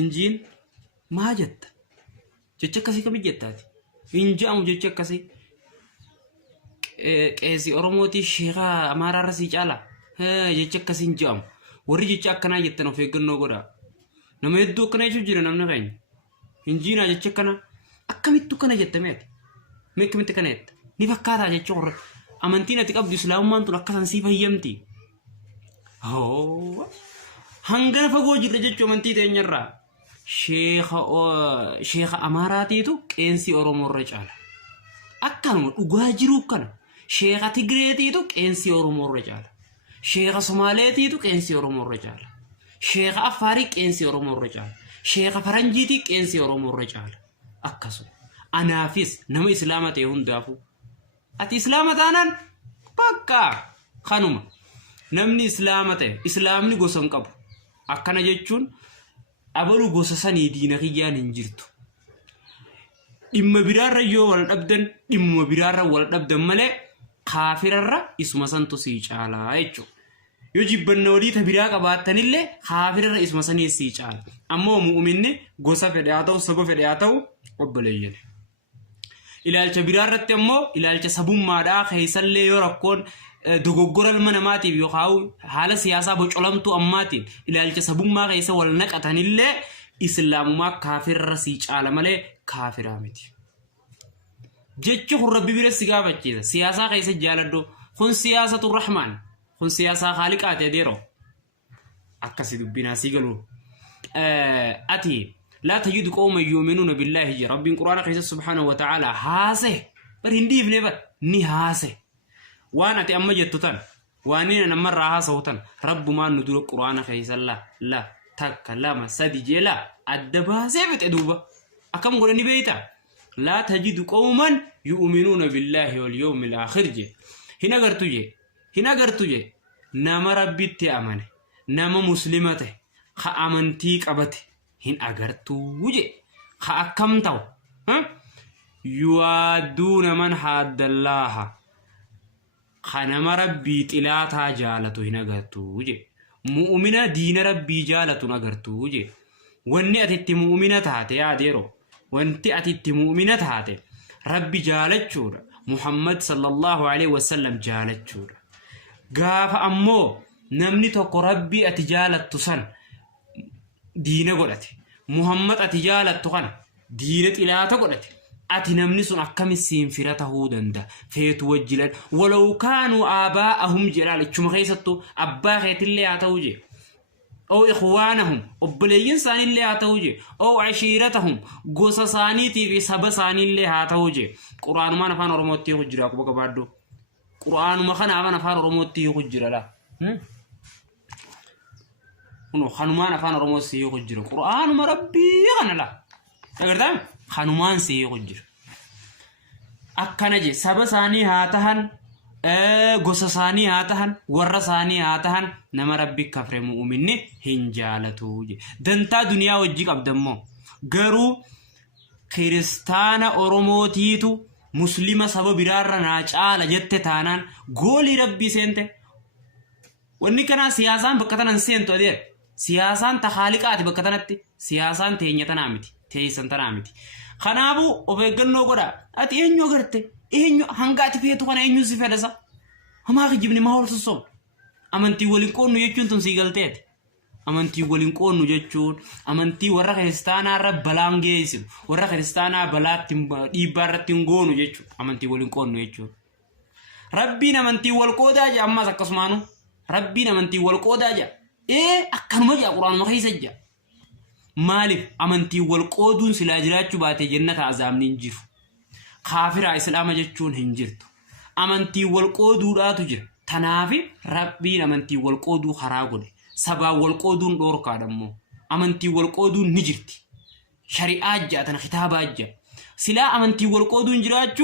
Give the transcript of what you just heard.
injiin maa jetta jecha akkasii kam jettaati injaamu jecha akkasii qeesi oromootii sheekha amaaraarra sii caala jecha akkasii injaamu warri jecha akkanaa jettan of eeggannoo godhaa nama hedduu akkana jechuun jira namni keenya injiinaa jecha akkana akkamittu kana jettameeti mee akkamitti kana jetta ni fakkaataa jechuun amantiin ati qabdu islaamummaan tun akkasan sii fayyamti hangana fagoo jirra jechuu amantii teenyarraa sheekha amaaraatiitu qeensi oromoorra caala akkanuma dhugaa jiruu kana sheekha tigreetiitu qeensi oromoorra caala sheekha somaaleetiitu qeensi oromoorra caala sheekha afaarii qeensi oromoorra caala sheekha faranjiitii qeensi oromoorra caala akkasuma anaafis nama islaama ta'e hundaafu ati islaama taanaan bakka kanuma namni islaama ta'e islaamni gosa hin qabu akkana jechuun abalu gosa sanii diina kiyyaan hin jirtu dhimma biraarra yoo wal dhabdan dhimma biraarra wal dhabdan malee kaafirarra isuma santu sii caalaa jechuudha yoo jibbanna walii ta biraa qabaattanillee kaafirarra isuma sanii sii caala ammoo mu'uminni gosa fedhe haa ta'u saba fedhe haa ta'u obboleeyyan ilaalcha biraarratti ammoo ilaalcha sabummaadhaa keessallee yoo rakkoon dogoggora ilma namaatiif yookaan haala siyaasaa bocolamtuu ammaatiin ilaalcha sabummaa keessa wal naqatanillee islaamumaa kaafirarra sii caala malee kaafiraa miti jechi kun rabbi bira si gaafachiisa siyaasaa keessa jaaladdo kun siyaasatu rahmaan kun siyaasaa haaliqaate adeero akkasi dubbinaa sii galu ati لا تجد قوما يؤمنون بالله جي رب القرآن قيس سبحانه وتعالى هاسه بر هنديف نبر ني هاسه وانا تأمى جتتن وانين نمر هاسه وتن رب ما ندور القرآن قيس الله لا تكلم سدي جلا الدبا سيبت ادوبا اكم قولني بيتا لا تجد قوما يؤمنون بالله واليوم الآخر جي هنا قرتو جي نام ربي تأمنه نام مسلمته خامنتيك أبته hin agartu wuje ha akkam taw yuaduna man haddallaha khana rabbi tilata jalatu hin agartu wuje mu'mina diina rabbi jalatu agartu wuje wanni atitti mu'mina taate ya deero wanti atitti mu'mina taate rabbi jalachuudha muhammad sallallahu alaihi wasallam jalachuudha gaafa ammoo namni tokko rabbi ati jalatu san diina godhate muhammad ati jaalattu kana diina xilaata godhate ati namni sun akkamiin fira tahuu danda feetu wajjilan walaw kaanu aabaa'ahum jalaal ichuma keessattu abbaa keetillee haa ta'uu je oo ikhwaanahum obboleeyyin isaaniillee haa ta'uu je oo ashiiratahum gosa isaaniitii fi saba isaaniillee haa ta'uu je quraanuma afaan oromootti hujjira quba qabaaddo quraanuma kana afaan oromootti hujjira la ونو خنمان أفان رموز سيو خجر قرآن مربي أنا لا تقدر خنمان سيو خجر أكنجي سب ثاني هاتهن غص ثاني هاتهن ور ثاني هاتهن نما ربي كفر مؤمني هنجالتوجي دنتا دنيا وجيك أبدمو غرو كريستانا أوروموتيتو مسلمة سب برار ناچال جت تانان غولي ربي سنته ونكنا سياسان بكتنا نسينتو أدير سياسان تخالقات بكتناتي سياسان تينيتنا عمتي تيسنتنا عمتي خنابو وفيقنو قرأ أتي إنيو قرأتي إنيو هنغاتي فيتو خانا إنيو سفادسا هما خجبني ما هو التصوم أمانتي ولنكونو يجون تنسيقلتات أمانتي ولنكونو يجون أمانتي ورا خريستانا رب بلان جيسم ورا خريستانا بلات إبارة تنغونو يجون أمانتي ولنكونو يجون ربنا أمانتي والقودا جا أما سكسمانو ربنا أمانتي والقودا جا أكنما جا قرآن مخيسجا مالف أمانتي والقودون سلاجرات باتي جنة عزام ننجر خافر إسلام جتشون هنجرتو أمانتي والقودو لا تجر تنافي ربي أمانتي والقودو خراغوني سبا والقودون دوركا دمو أمانتي والقودون نجرتي شريعات جا تنا خطابات جا سلا أمانتي والقودون جرات